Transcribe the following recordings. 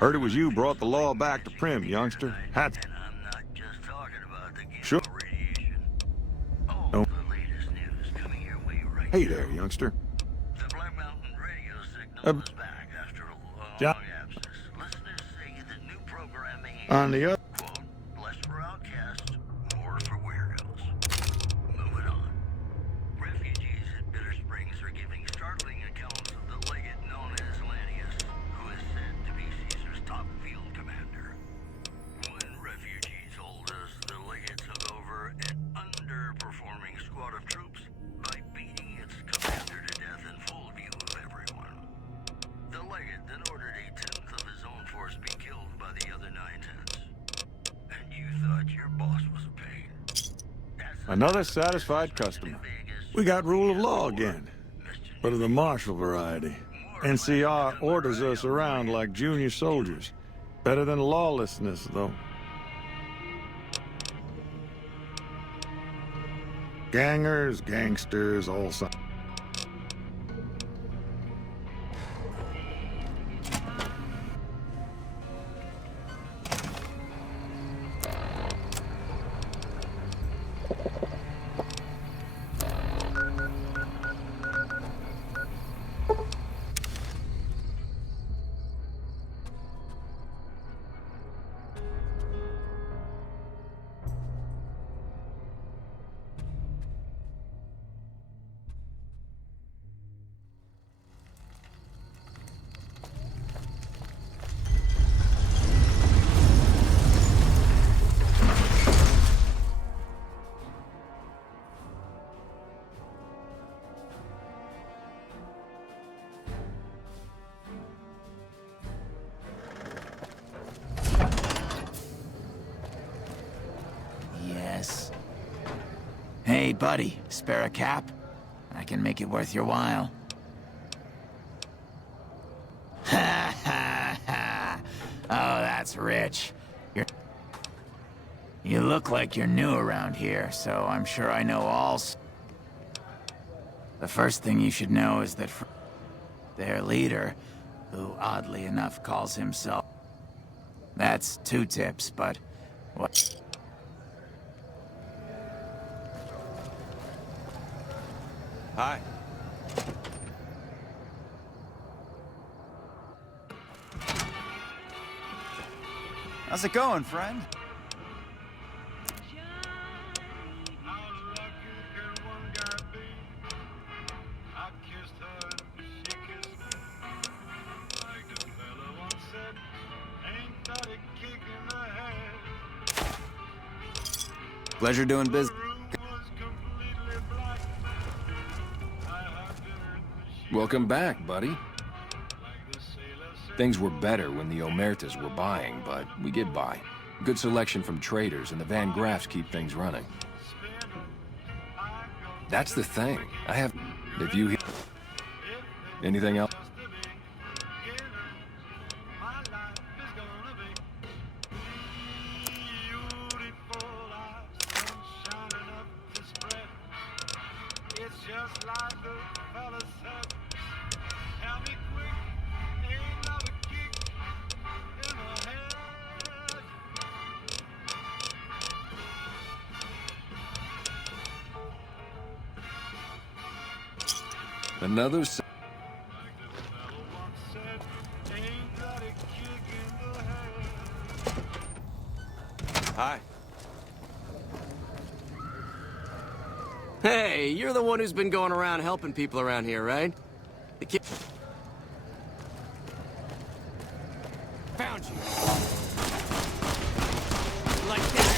Heard it was you brought the law back to Primm, youngster. Hats. And I'm not just talking about the gamma Sure. radiation. Oh, No. the latest news coming your way right Hey now. there, youngster. The Black Mountain radio signal is back after a long John- absence. Listeners say the new programming is, On the other. quote, less for outcasts, more for weirdos. Moving on. Refugees at Bitter Springs are giving startling accounts of the legate known as Lanius, who is said to be Caesar's top field commander. When refugees told us the legate took over an underperforming squad of troops by beating its commander to death in full view of everyone. The legate then ordered a tenth of his own force be killed by the other 9/10. And you thought your boss was a pain. That's Another satisfied customer. We got rule of law again, but of the martial variety. NCR orders us around like junior soldiers. Better than lawlessness, though. Gangers, gangsters, all sides. Yes. Hey, buddy, spare a cap? I can make it worth your while. Ha ha ha! Oh, that's rich. You look like you're new around here, so I'm sure I know all. The first thing you should know is that their leader, who oddly enough calls himself. That's 2 tips, but what? Hi. How's it going, friend? Pleasure doing business. Welcome back, buddy. Things were better when the Omertas were buying, but we get by. Good selection from traders, and the Van Graffs keep things running. That's the thing. I have... If you... Anything else? Another... Hi. Hey, you're the one who's been going around helping people around here, right? The kid... Found you. Like that.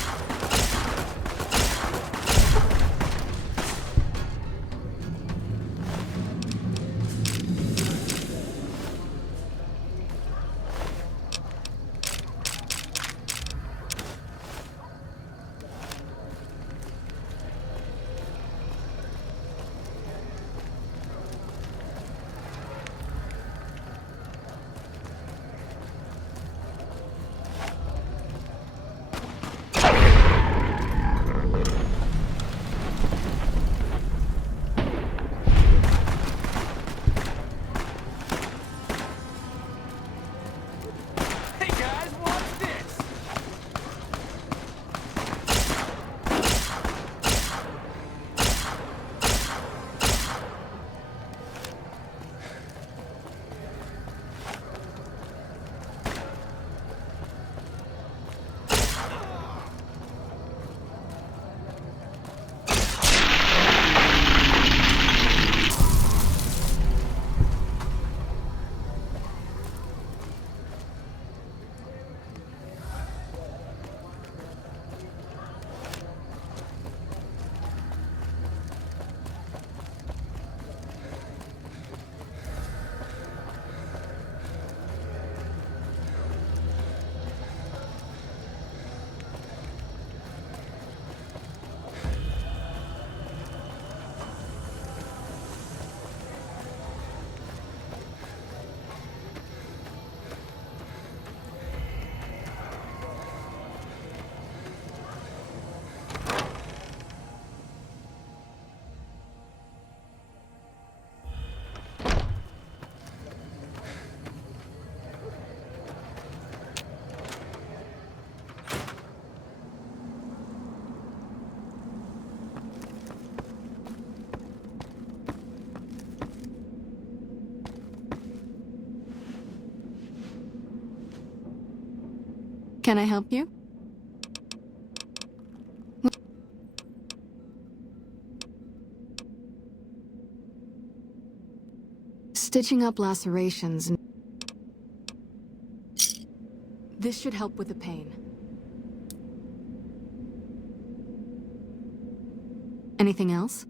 Can I help you? Stitching up lacerations. This should help with the pain. Anything else?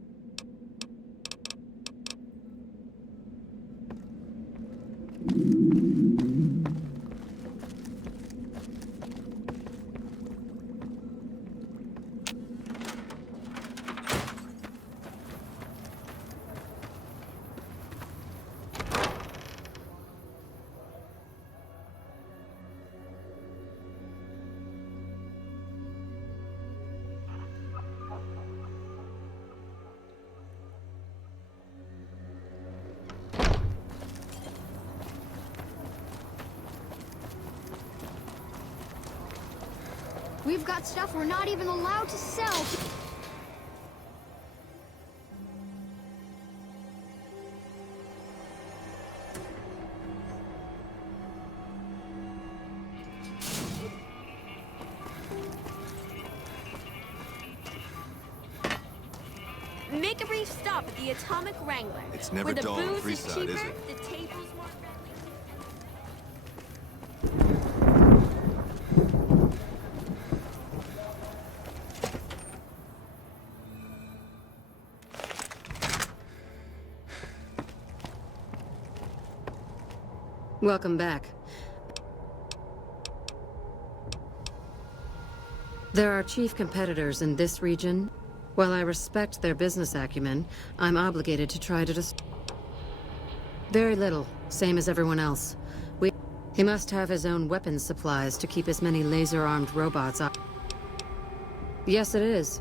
We've got stuff we're not even allowed to sell. Make a brief stop at the Atomic Wrangler. It's never where the dull on booze is Freeside, cheaper, is it? the tables more friendly. Welcome back. There are chief competitors in this region. While I respect their business acumen, I'm obligated to try to very little, same as everyone else. He must have his own weapons supplies to keep as many laser-armed robots up. Yes, it is.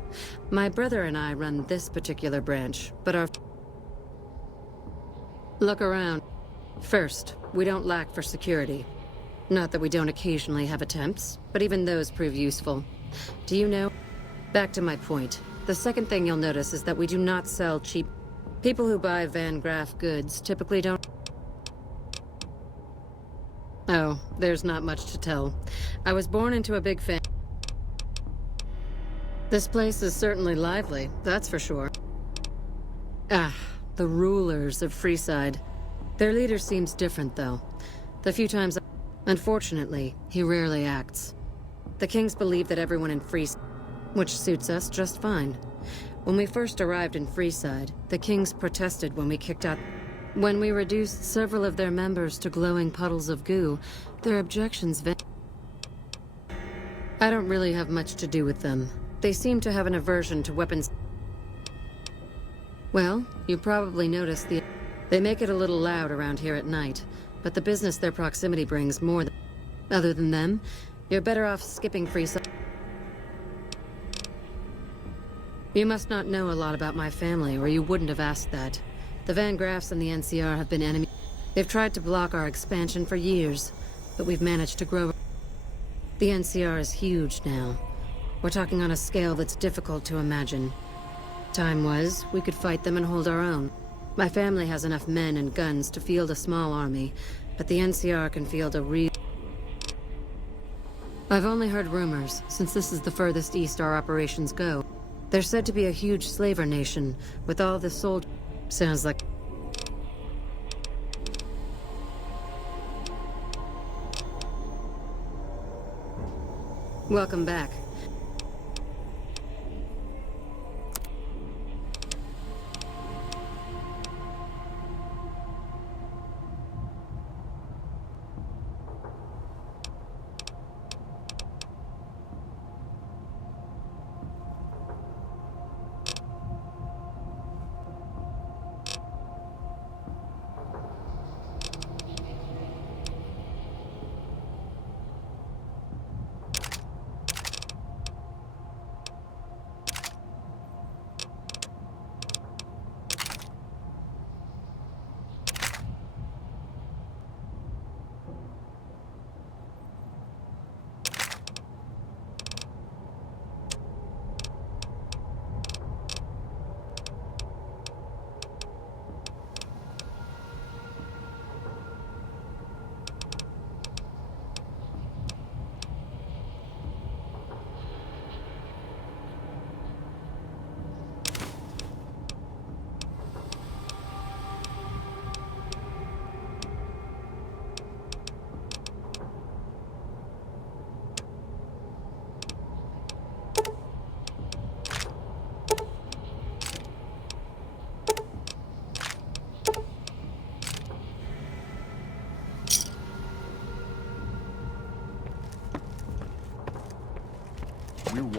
My brother and I run this particular branch, but our... Look around. First, we don't lack for security. Not that we don't occasionally have attempts, but even those prove useful. Do you know? Back to my point. The second thing you'll notice is that we do not sell cheap... People who buy Van Graff goods typically don't... Oh, there's not much to tell. I was born into a big fan... This place is certainly lively, that's for sure. Ah, the rulers of Freeside. Their leader seems different, though. The few times... Unfortunately, he rarely acts. The Kings believe that everyone in Freeside... Which suits us just fine. When we first arrived in Freeside, the Kings protested when we kicked out... When we reduced several of their members to glowing puddles of goo, their objections... I don't really have much to do with them. They seem to have an aversion to weapons... Well, you probably noticed the... They make it a little loud around here at night, but the business their proximity brings more than... Other than them, you're better off skipping Freeside. You must not know a lot about my family, or you wouldn't have asked that. The Van Graffs and the NCR have been enemies. They've tried to block our expansion for years, but we've managed to grow. The NCR is huge now. We're talking on a scale that's difficult to imagine. Time was, we could fight them and hold our own. My family has enough men and guns to field a small army, but the NCR can field a real... I've only heard rumors, since this is the furthest east our operations go. They're said to be a huge slaver nation, with all the soldiers... Sounds like... Welcome back.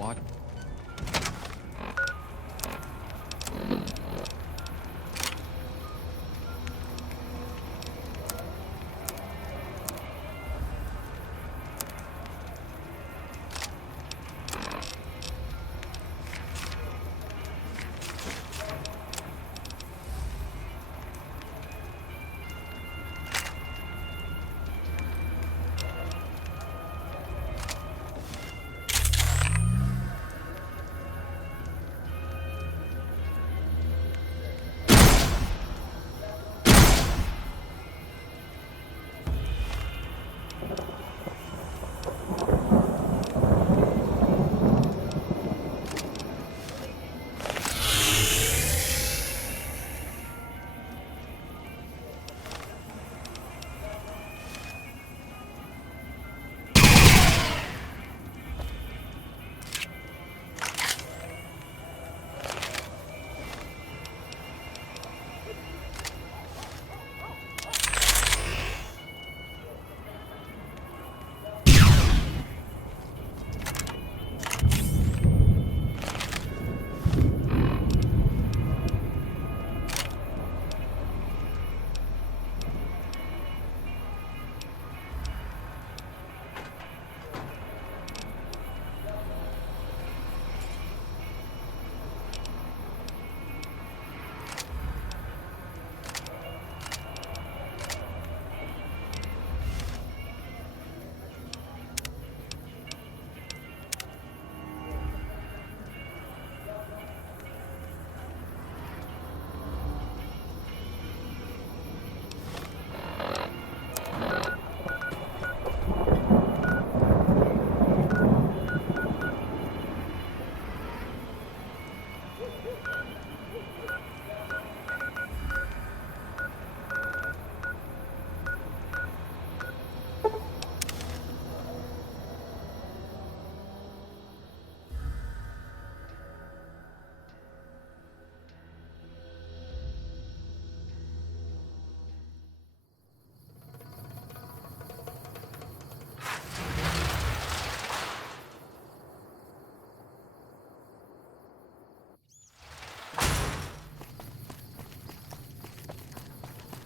watch.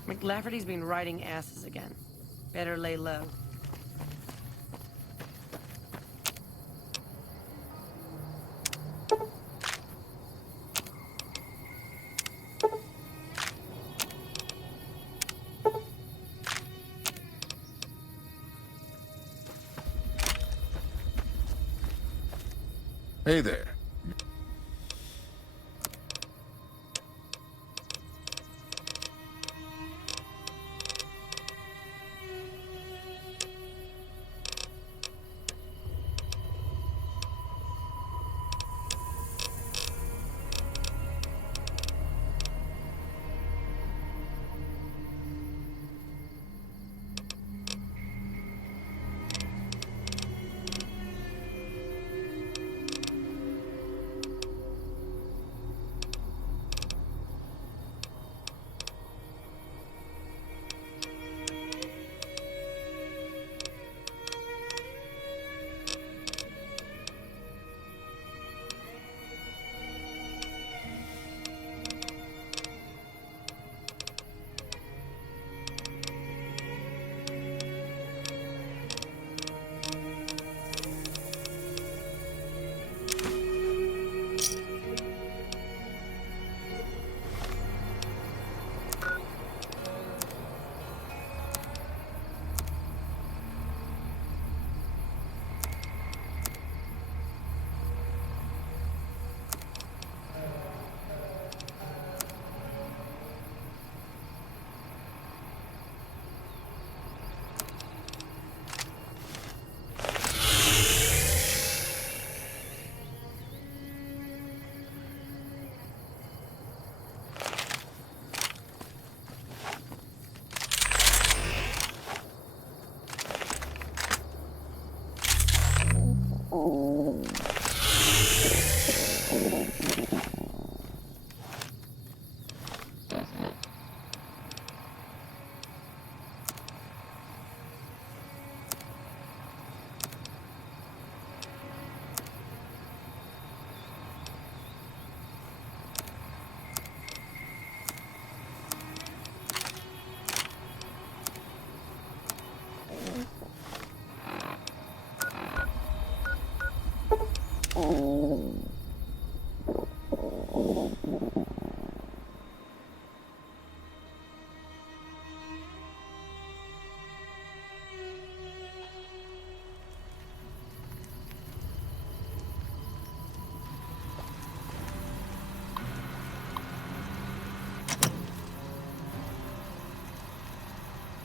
McLafferty's been riding asses again. Better lay low. Hey there.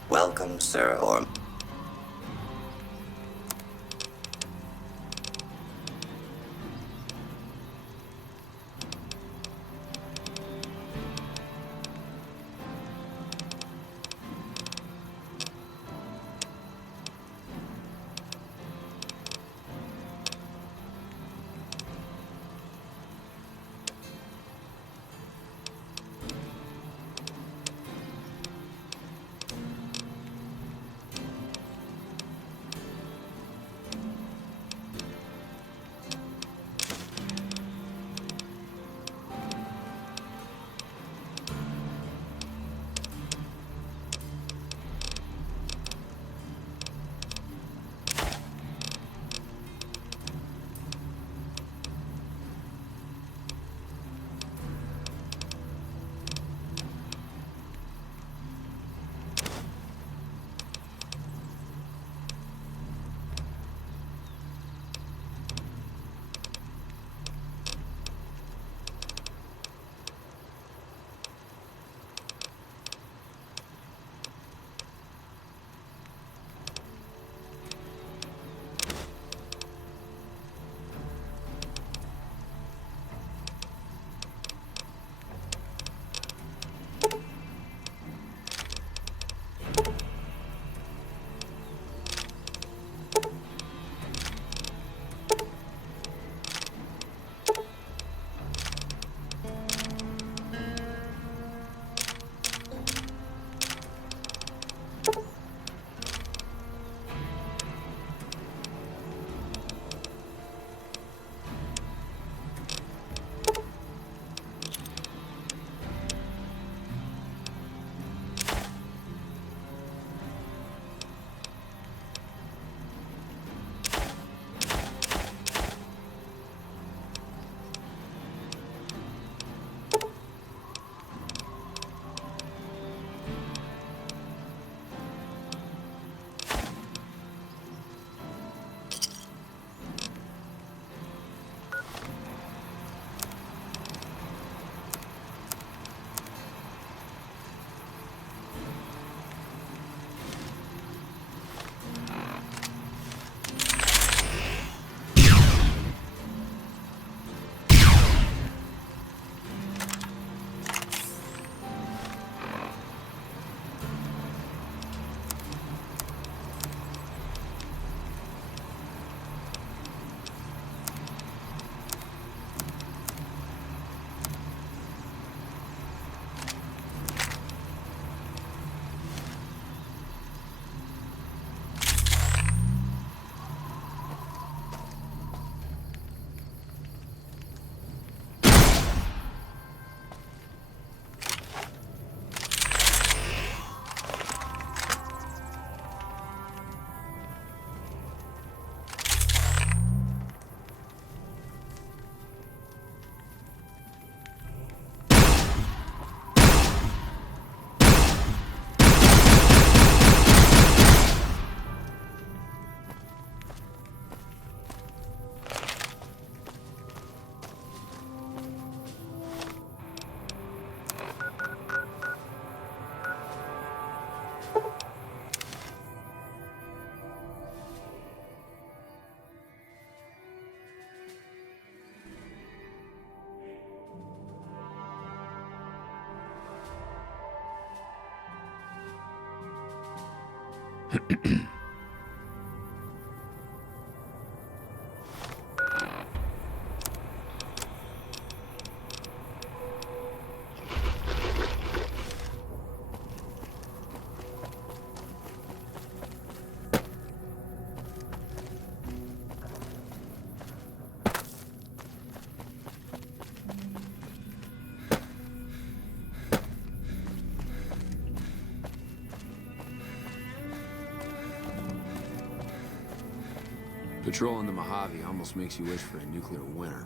Welcome, sir, or... Patrolling the Mojave almost makes you wish for a nuclear winter.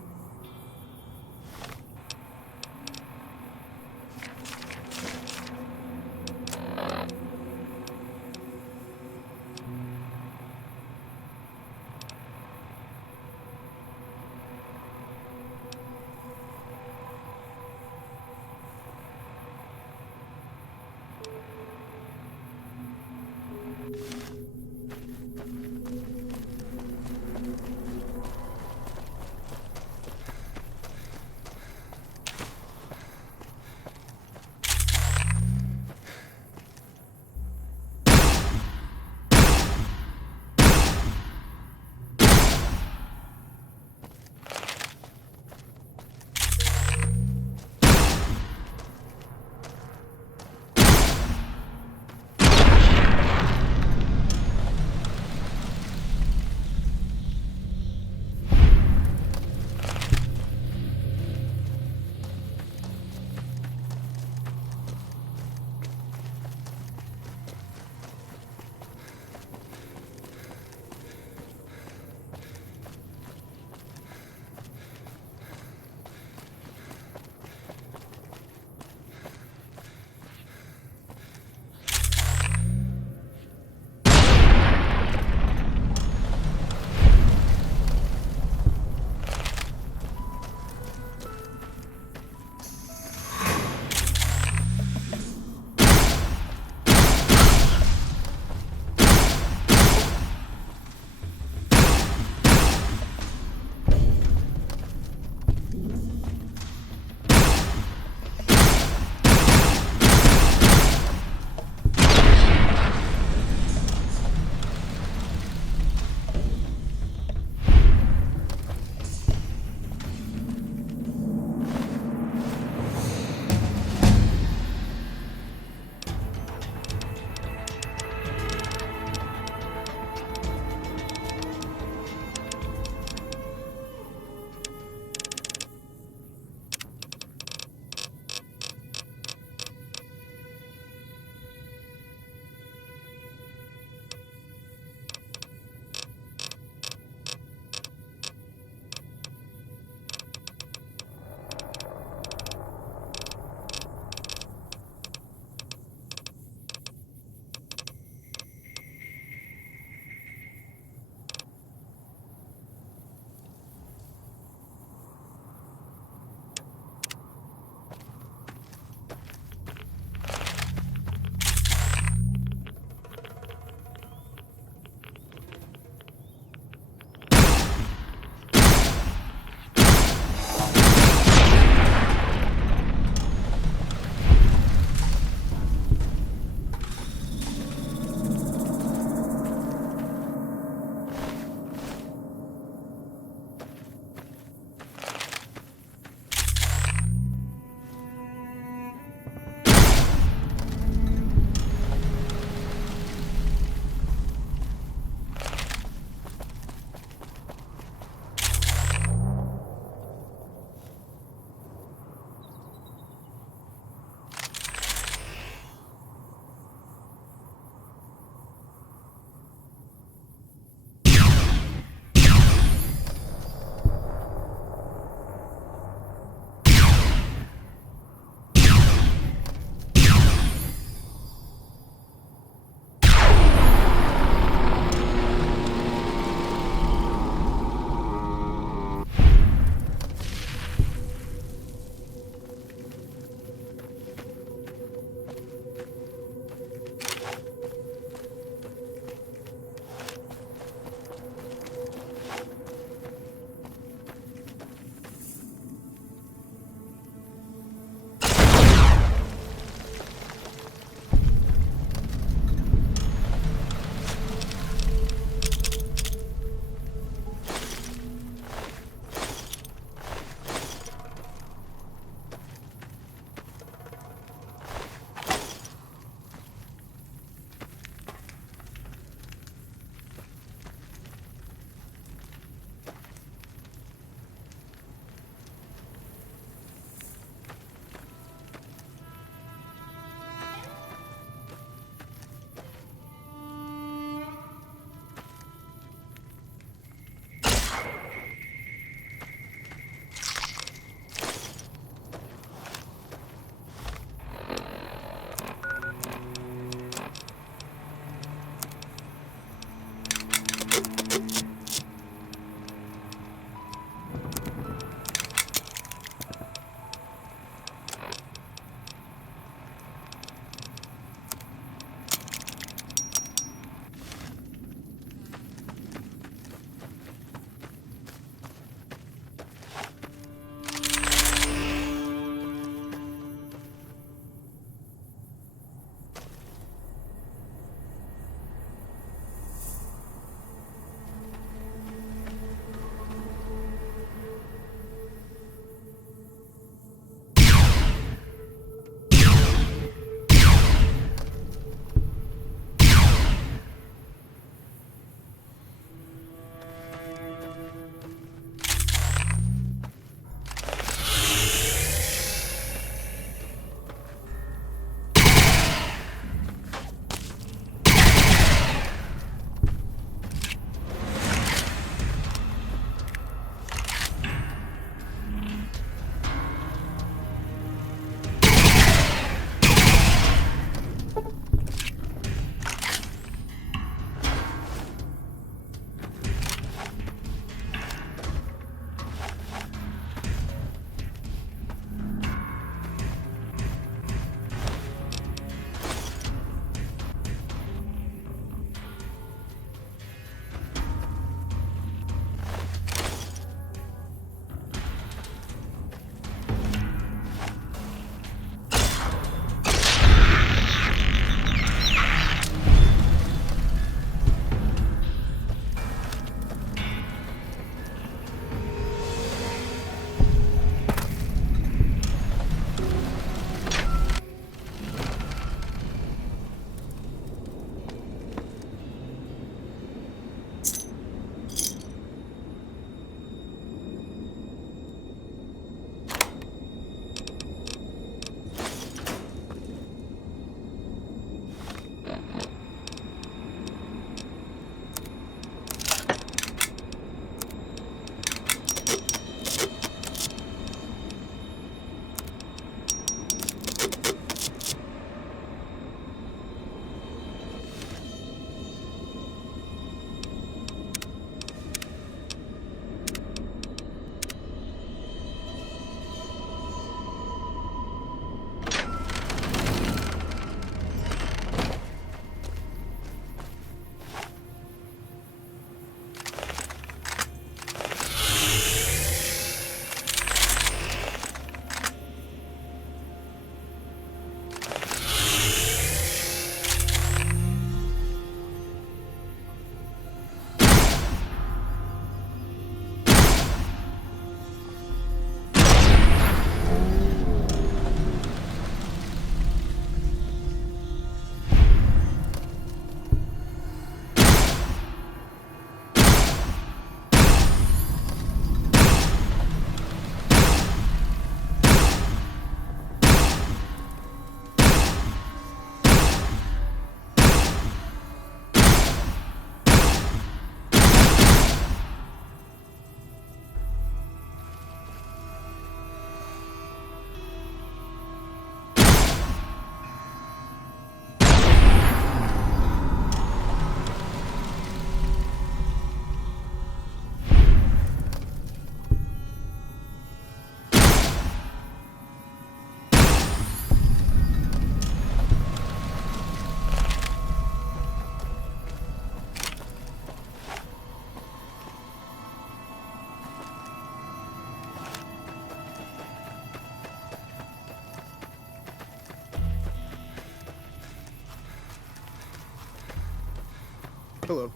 Hello.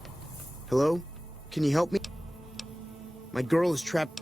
Hello? Can you help me? My girl is trapped.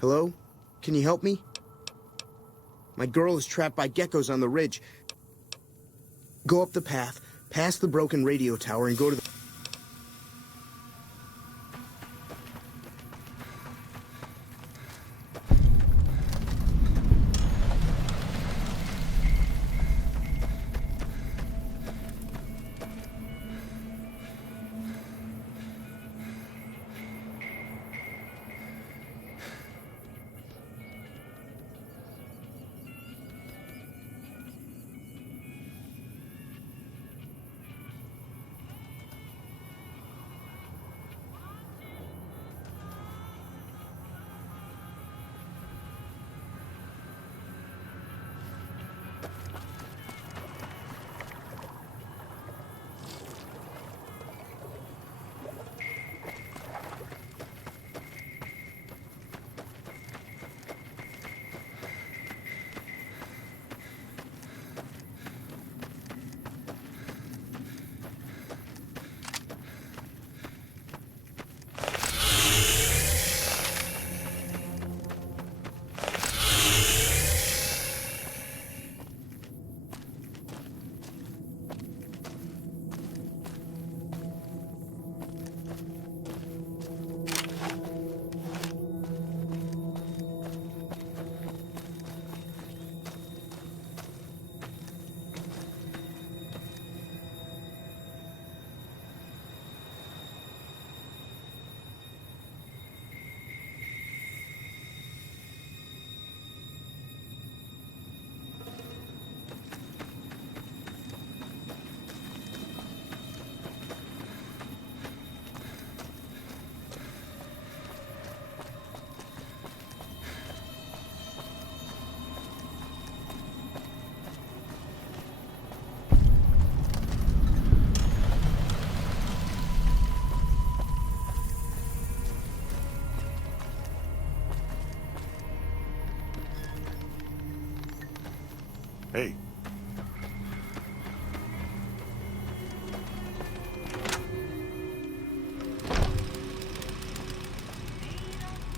Hello? Can you help me? My girl is trapped by geckos on the ridge. Go up the path, past the broken radio tower, and go to the...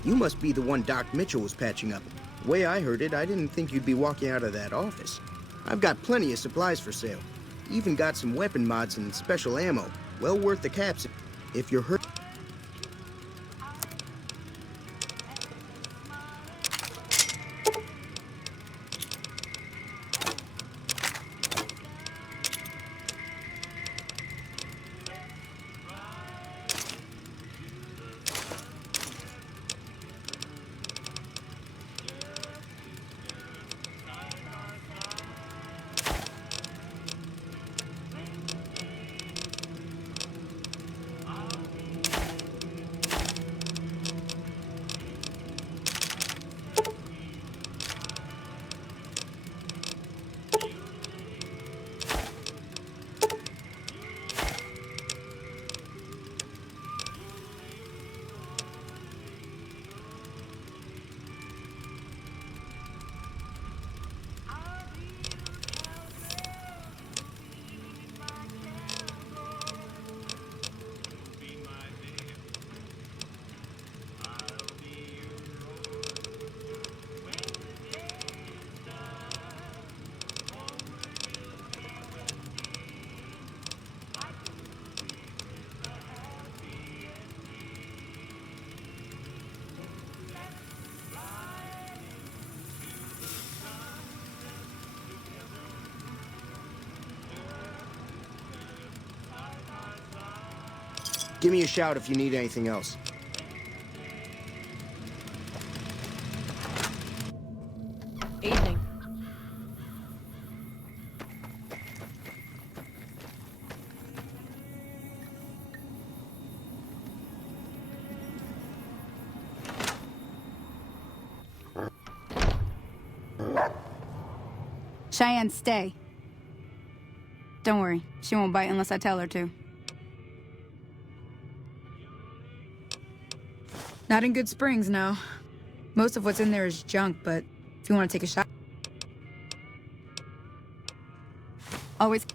You must be the one Doc Mitchell was patching up. The way I heard it, I didn't think you'd be walking out of that office. I've got plenty of supplies for sale. Even got some weapon mods and special ammo. Well worth the caps if you're hurt. Give me a shout if you need anything else. Evening. Cheyenne, stay. Don't worry, she won't bite unless I tell her to. Not in Good Springs, no. Most of what's in there is junk, but if you want to take a shot... Always...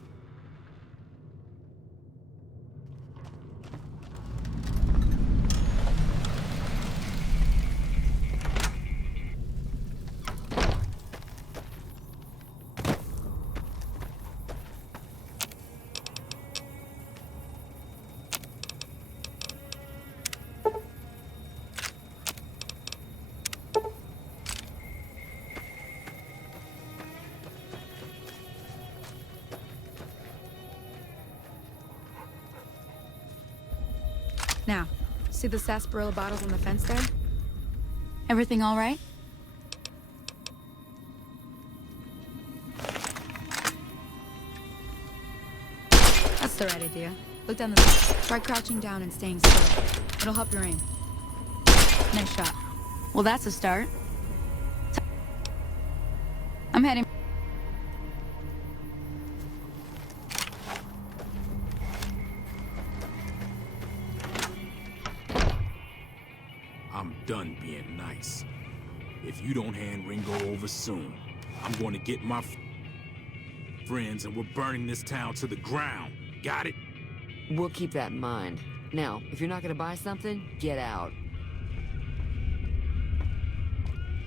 Now, see the sarsaparilla bottles on the fence there? Everything all right? That's the right idea. Look down the... Try crouching down and staying still. It'll help your aim. Nice shot. Well, that's a start. I'm heading... I'm done being nice. If you don't hand Ringo over soon, I'm going to get my friends and we're burning this town to the ground. Got it? We'll keep that in mind. Now, if you're not gonna buy something, get out.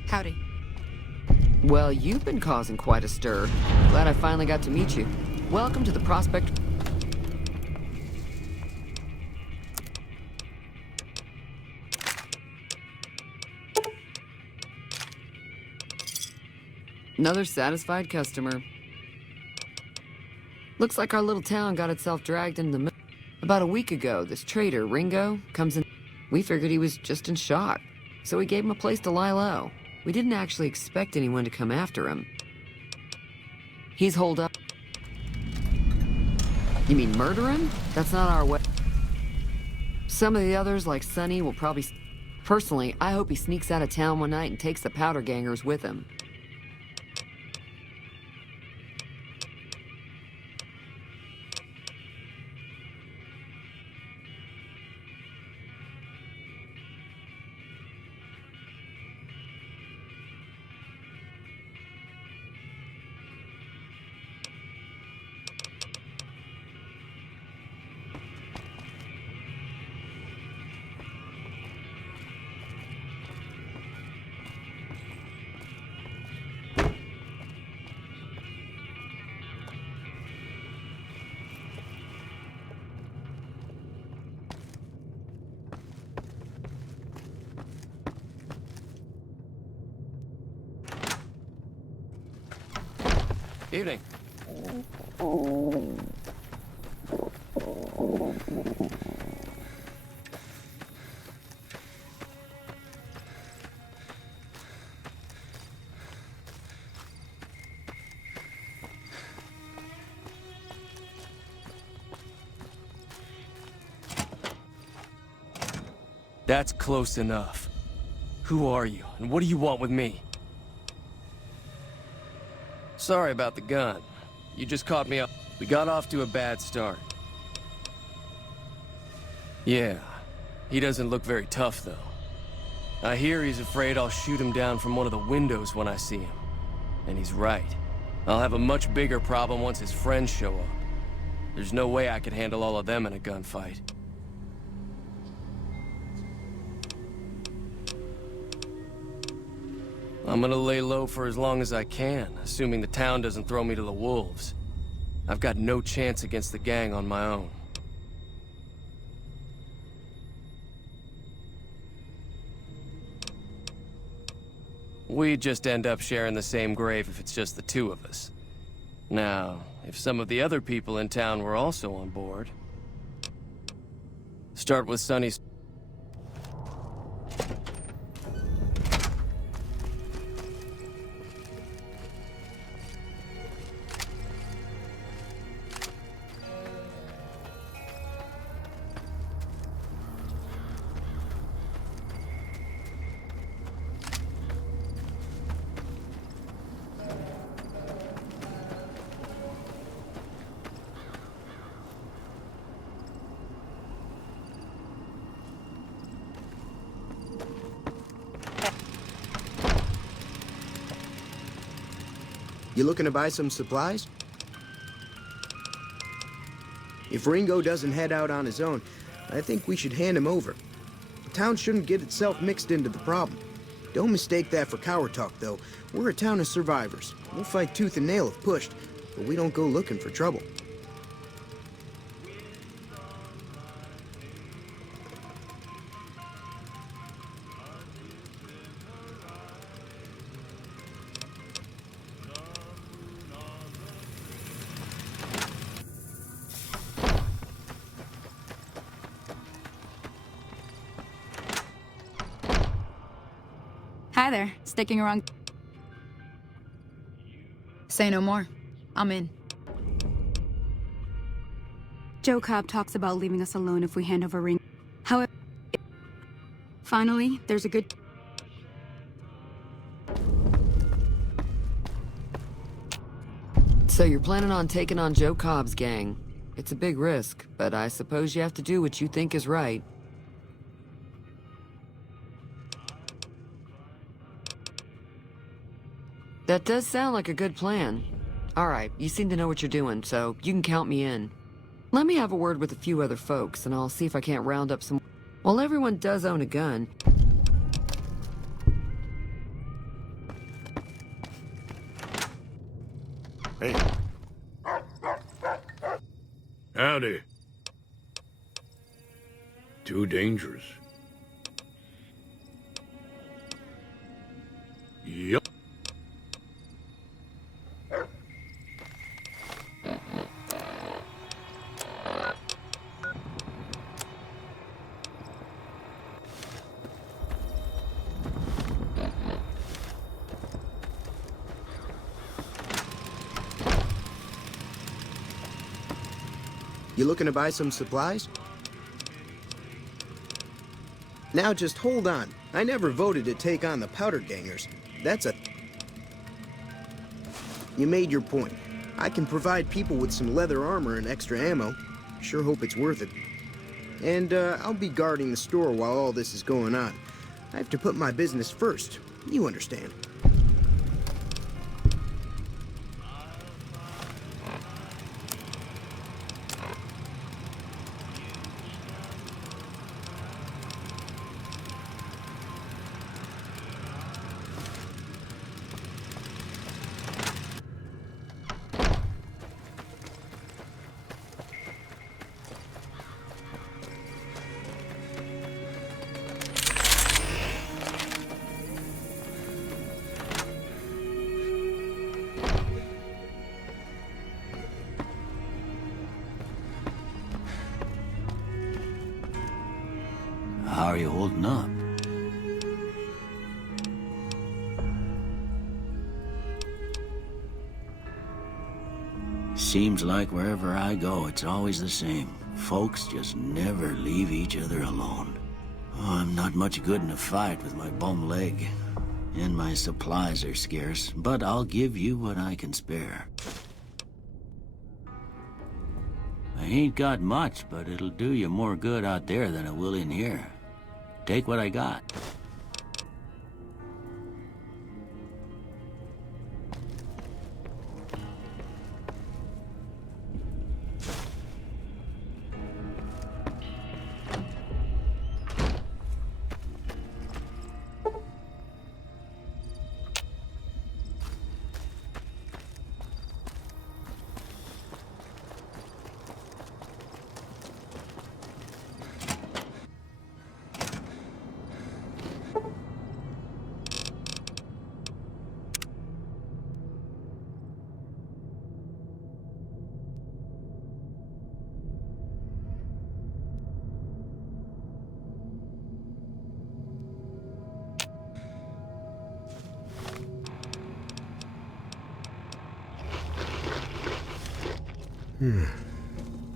Howdy. Well, you've been causing quite a stir. Glad I finally got to meet you. Welcome to the Prospect... Another satisfied customer. Looks like our little town got itself dragged into the middle. About a week ago, this trader, Ringo, comes in. We figured he was just in shock, so we gave him a place to lie low. We didn't actually expect anyone to come after him. He's holed up. You mean murder him? That's not our way. Some of the others, like Sonny, will probably... Personally, I hope he sneaks out of town one night and takes the powder gangers with him. Evening. That's close enough. Who are you, and what do you want with me? Sorry about the gun. You just caught me up. We got off to a bad start. Yeah, he doesn't look very tough, though. I hear he's afraid I'll shoot him down from one of the windows when I see him. And he's right. I'll have a much bigger problem once his friends show up. There's no way I could handle all of them in a gunfight. I'm gonna lay low for as long as I can, assuming the town doesn't throw me to the wolves. I've got no chance against the gang on my own. We'd just end up sharing the same grave if it's just the two of us. Now, if some of the other people in town were also on board... Start with Sonny's... You looking to buy some supplies? If Ringo doesn't head out on his own, I think we should hand him over. The town shouldn't get itself mixed into the problem. Don't mistake that for coward talk, though. We're a town of survivors. We'll fight tooth and nail if pushed, but we don't go looking for trouble. Hi there. Sticking around? Say no more. I'm in. Joe Cobb talks about leaving us alone if we hand over Ring. However, finally, there's a good... So you're planning on taking on Joe Cobb's gang. It's a big risk, but I suppose you have to do what you think is right. That does sound like a good plan. Alright, you seem to know what you're doing, so you can count me in. Let me have a word with a few other folks, and I'll see if I can't round up some... While everyone does own a gun... Hey. Howdy. Too dangerous. Yep. You looking to buy some supplies? Now just hold on. I never voted to take on the Powder Gangers. That's a... You made your point. I can provide people with some leather armor and extra ammo. Sure hope it's worth it. And, I'll be guarding the store while all this is going on. I have to put my business first. You understand. you holding up? Seems like wherever I go, it's always the same. Folks just never leave each other alone. Oh, I'm not much good in a fight with my bum leg. And my supplies are scarce, but I'll give you what I can spare. I ain't got much, but it'll do you more good out there than it will in here. Take what I got.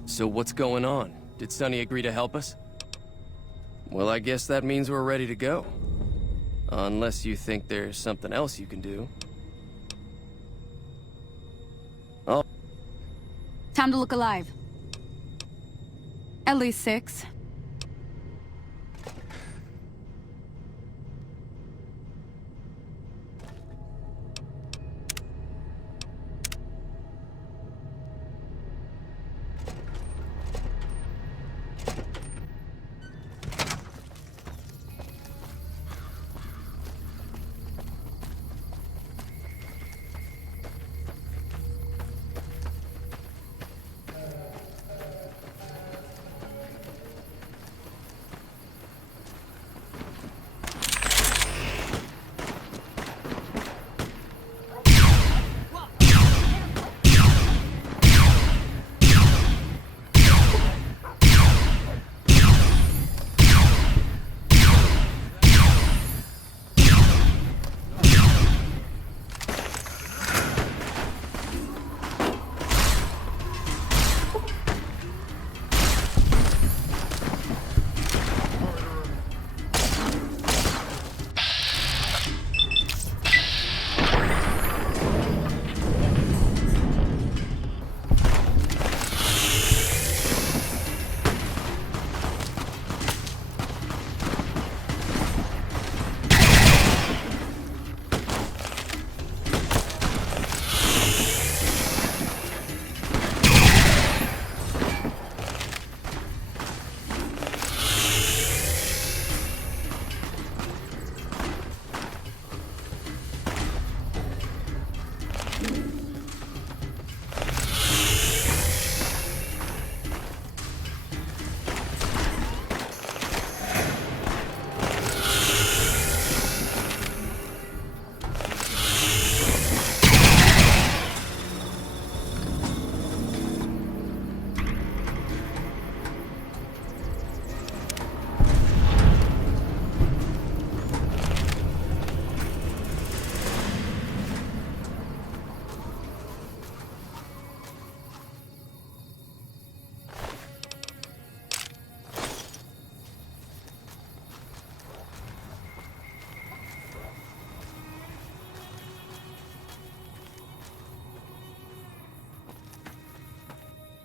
So what's going on? Did Sonny agree to help us? Well, I guess that means we're ready to go. Unless you think there's something else you can do. Oh. Time to look alive. At least 6.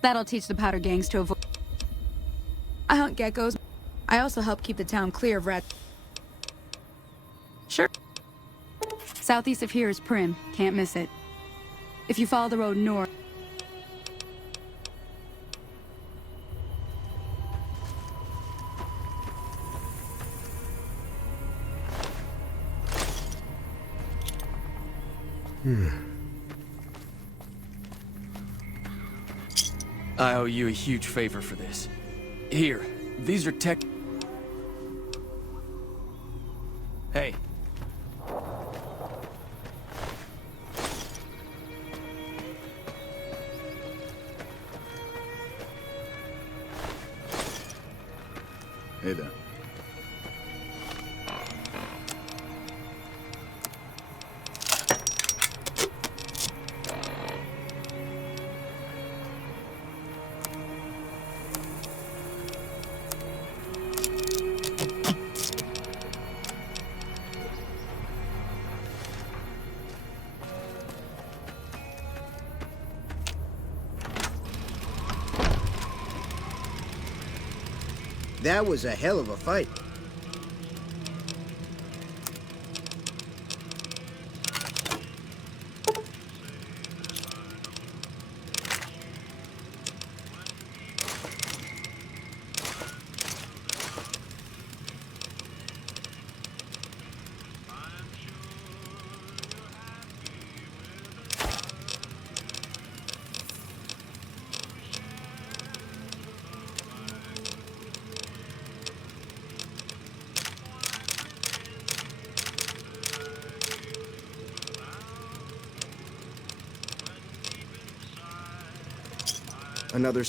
That'll teach the powder gangs to avoid. I hunt geckos. I also help keep the town clear of rats. Sure. Southeast of here is Prim. Can't miss it. If you follow the road north... I owe you a huge favor for this. Here, these are tech... Hey. Hey there. That was a hell of a fight. Another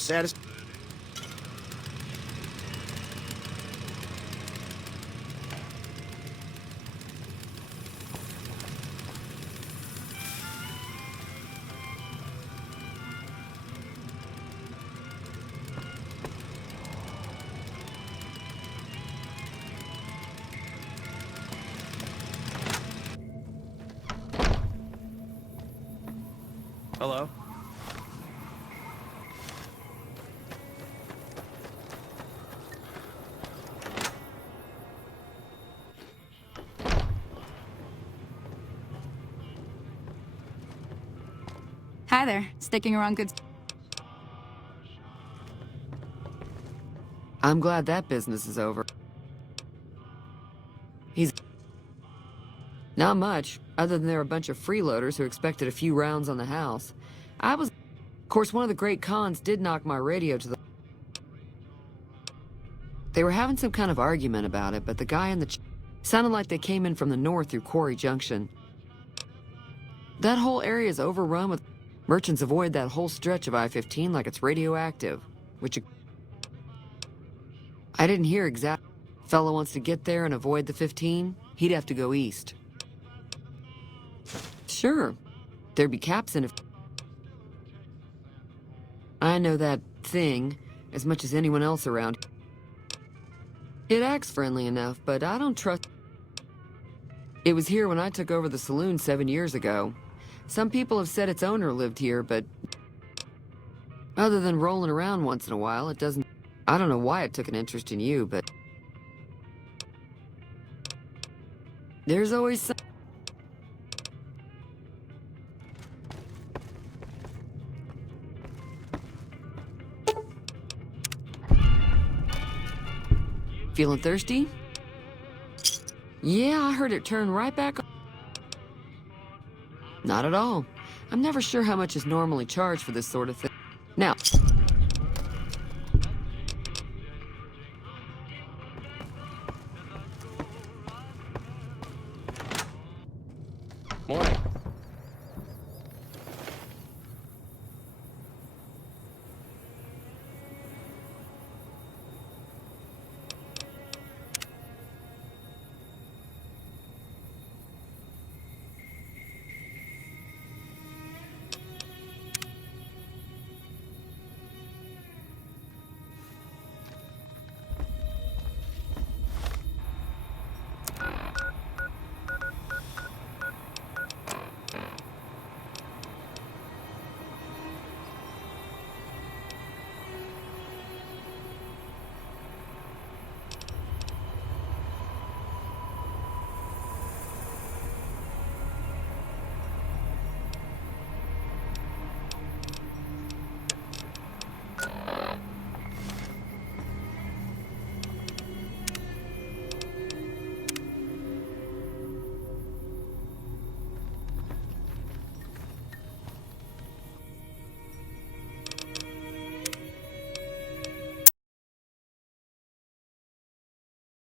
Hello? Hi there. Sticking around good... I'm glad that business is over. He's... Not much, other than they're a bunch of freeloaders who expected a few rounds on the house. Of course, one of the great cons did knock my radio to the... They were having some kind of argument about it, but the guy in the... sounded like they came in from the north through Quarry Junction. That whole area is overrun with... Merchants avoid that whole stretch of I-15 like it's radioactive, which... I didn't hear exactly. Fellow wants to get there and avoid the 15, he'd have to go east. Sure, there'd be caps in it. I know that thing as much as anyone else around. It acts friendly enough, but I don't trust... It was here when I took over the saloon 7 years ago. Some people have said its owner lived here, but... Other than rolling around once in a while, it doesn't... I don't know why it took an interest in you, but... There's always some... Feeling thirsty? Yeah, I heard it turn right back on. Not at all. I'm never sure how much is normally charged for this sort of thing.